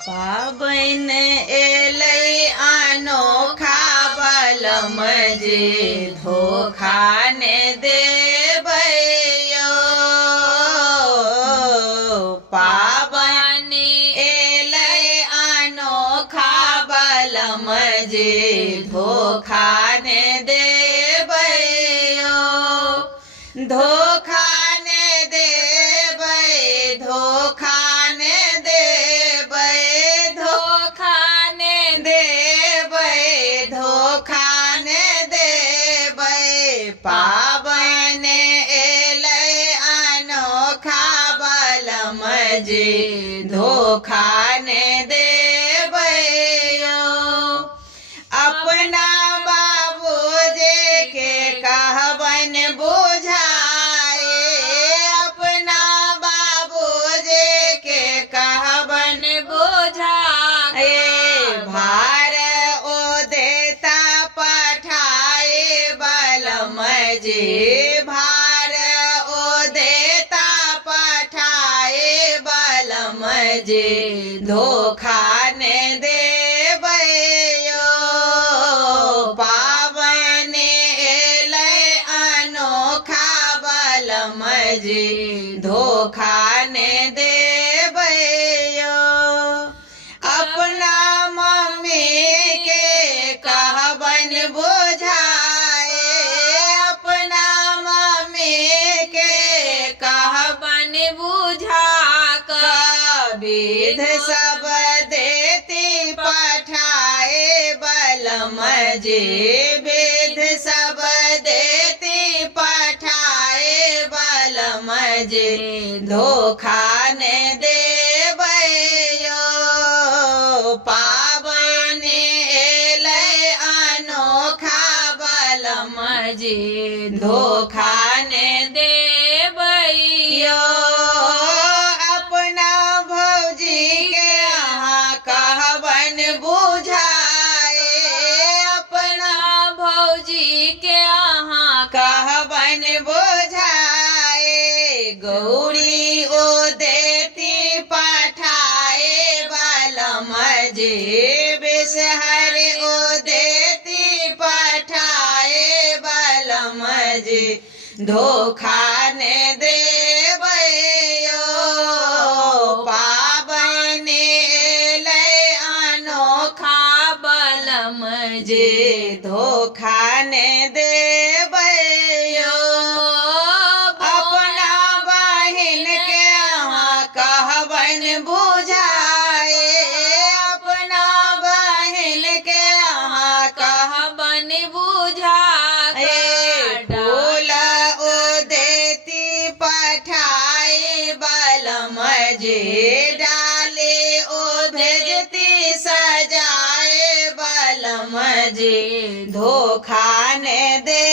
पाबन एलै अनोखा बलम जे धोखा ने देबै यो। पाबन एलै अनोखा बलम जे धोखा ने देबै यो। धोखा ने देबै, धोखा ने देबै, धोखा ने देबै, धोखा ने देबै। पाबन एलै अनोखा बलम जे धोखा ने देबै यो। अपना बाबूजी के कहबन बुझाए, अपना बाबूजी के कहबन बुझाए। भार ओ देता पठाए बलम जे, भार ओ देता पठाए बलम जे धोखा ने देबै यो। पाबन एलै अनोखा बलम जे धोखा ने देबै यो। अपना मम्मी के कहबन बुझाए, अपना मम्मी के कहबन बुझा क विध सब देती पठाए बलम जे, विध सब देती पठाए बलम जे धोखा ने देबै यो। पाबन एलै अनोखा बलम जे धोखा ने देबै यो। अपना भौजी के अहाँ कहबन बुझाए, अपना भौजी के अहाँ कहबन बुझाए। गौरी ओ देती पठाए बलम जे, बिषहर ओ देती पठाए बलम जे धोखा ने देबै यो। पाबन एलै अनोखा बलम जे धोखा ने देबै यो। अपना बहिन के अहाँ कहबन बुझाए, अपना बहिन के अहाँ कहबन बुझाए। ढोल ओ देती पठाए बलम जे, डाले ओ भेजती सजाए बलम जे धोखा ने दे